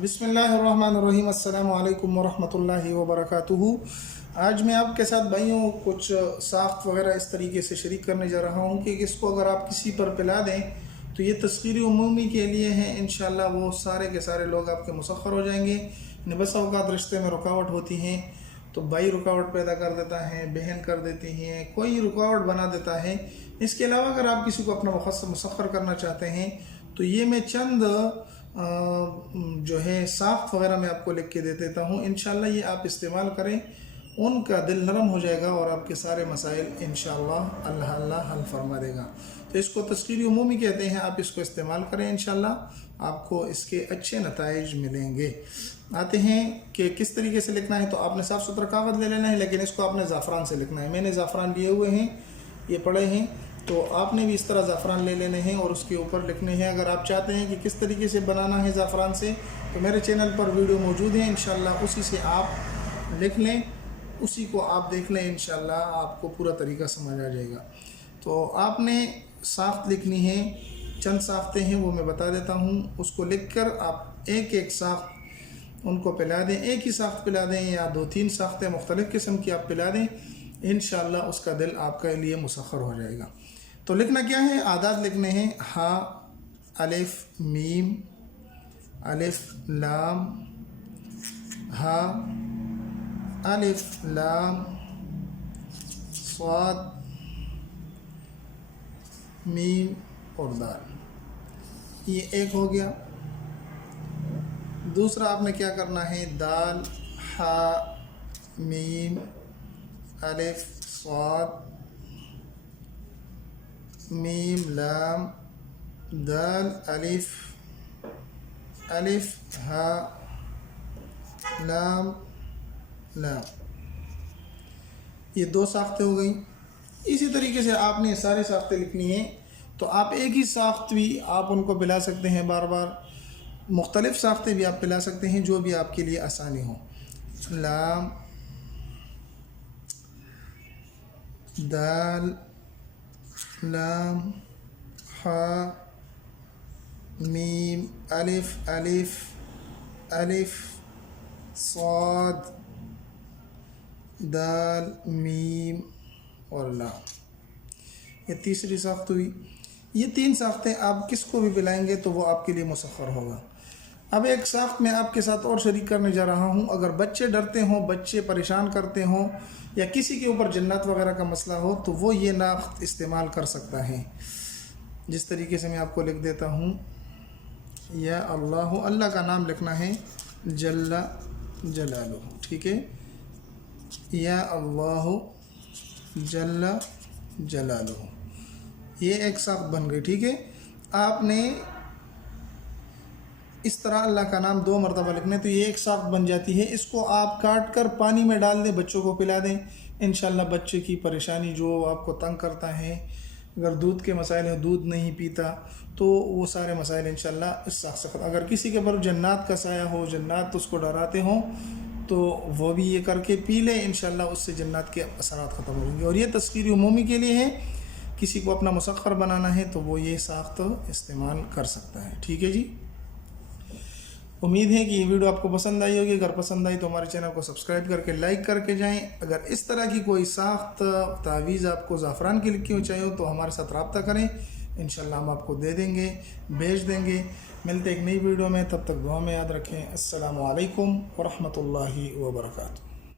बिस्मिल्लाहिर्रहमानिर्रहीम। अस्सलामु अलैकुम वरहमतुल्लाहि वबरकातुहू। आज मैं आपके साथ भाइयों कुछ साख्त वगैरह इस तरीके से शरीक करने जा रहा हूँ कि इसको अगर आप किसी पर पिला दें तो ये तस्कीरी उमूमी के लिए हैं। इंशाअल्लाह वो सारे के सारे लोग आपके मुसख्खर हो जाएंगे। बस औक़ात रिश्ते में रुकावट होती हैं तो भाई रुकावट पैदा कर देता है, बहन कर देती हैं, कोई रुकावट बना देता है। इसके अलावा अगर आप किसी को अपना मुसख्खर करना चाहते हैं तो ये मैं चंद जो है साख्त वगैरह मैं आपको लिख के दे देता हूँ। इंशाअल्लाह ये आप इस्तेमाल करें, उनका दिल नरम हो जाएगा और आपके सारे मसाइल इंशाअल्लाह अल्लाह हल फरमा देगा। तो इसको तस्कीरी उमूमी कहते हैं। आप इसको इस्तेमाल करें, इंशाअल्लाह आपको इसके अच्छे नताइज मिलेंगे। आते हैं कि किस तरीके से लिखना है। तो आपने साफ़ सुथरा कागज़ ले लेना है, लेकिन इसको आपने ज़ाफ़रान से लिखना है। मैंने ज़ाफ़रान लिए हुए हैं, ये पड़े हैं, तो आपने भी इस तरह ज़ाफ़रान ले लेने हैं और उसके ऊपर लिखने हैं। अगर आप चाहते हैं कि किस तरीके से बनाना है ज़ाफ़रान से तो मेरे चैनल पर वीडियो मौजूद है, इंशाअल्लाह उसी से आप लिख लें, उसी को आप देख लें, इंशाअल्लाह आपको पूरा तरीका समझ आ जाएगा। तो आपने साख्त लिखनी है, चंद साख्तें हैं वो मैं बता देता हूँ। उसको लिख कर आप एक एक साख्त उनको पिला दें, एक ही साख्त पिला दें या 2-3 साख्तें मुख्तलिफ़ किस्म की आप पिला दें, इंशाअल्लाह उसका दिल आपके लिए मुसख्खर हो जाएगा। तो लिखना क्या है, आदात लिखने हैं। हा अलिफ मीम अलिफ लाम, हा अलिफ लाम स्वाद मीम और दाल। ये एक हो गया। दूसरा आपने क्या करना है, दाल हा मीम अलिफ स्वाद मीम लाम दाल अलिफ अलिफ हा लाम लाम। ये 2 साख्तें हो गई। इसी तरीके से आपने सारे साख्तें लिखनी हैं। तो आप एक ही साख्त भी आप उनको पिला सकते हैं, बार बार मुख्तलिफ़ साख्तें भी आप पिला सकते हैं, जो भी आपके लिए आसानी हो। लाम दाल लाम हा मीम अलिफ अलिफ अलिफ साद दाल मीम और लाम। ये तीसरी साख्त हुई। ये 3 साख्तें आप किसको भी पिलाएंगे तो वो आपके लिए मुसख्खर होगा। अब एक साख्त मैं आपके साथ और शरीक करने जा रहा हूँ। अगर बच्चे डरते हों, बच्चे परेशान करते हों या किसी के ऊपर जन्नत वगैरह का मसला हो तो वो ये नाख्त इस्तेमाल कर सकता है। जिस तरीके से मैं आपको लिख देता हूँ, या अल्लाह, अल्लाह का नाम लिखना है, जल्ला जलालुहु, ठीक है, या अल्लाह जल्ला जलालुहु। ये एक साख्त बन गई, ठीक है। आपने इस तरह अल्लाह का नाम 2 मरतबा लिखने, तो ये एक साख्त बन जाती है। इसको आप काट कर पानी में डाल दें, बच्चों को पिला दें। इंशाअल्लाह बच्चे की परेशानी जो आपको तंग करता है, अगर दूध के मसाइल हैं, दूध नहीं पीता, तो वो सारे मसाइल इंशाअल्लाह इस साख्त से। अगर किसी के पर जन्नत का साया हो, जन्नत उसको डराते हों, तो वो भी ये करके पी ले, इंशाअल्लाह उससे जन्नत के असरात ख़त्म होंगे। और ये तस्कीरी उमूमी के लिए है, किसी को अपना मुसख्खर बनाना है तो वो ये साख्त इस्तेमाल कर सकता है, ठीक है जी। उम्मीद है कि ये वीडियो आपको पसंद आई होगी। अगर पसंद आई तो हमारे चैनल को सब्सक्राइब करके लाइक करके जाएं। अगर इस तरह की कोई साख्त तावीज़ आपको ज़ाफ़रान की लिखी हुई चाहिए तो हमारे साथ रब्ता करें, इंशाअल्लाह हम आपको दे देंगे, भेज देंगे। मिलते एक नई वीडियो में, तब तक दुआ में याद रखें। अस्सलामु अलैकुम वरहमतुल्लाहि वबरकातुहू।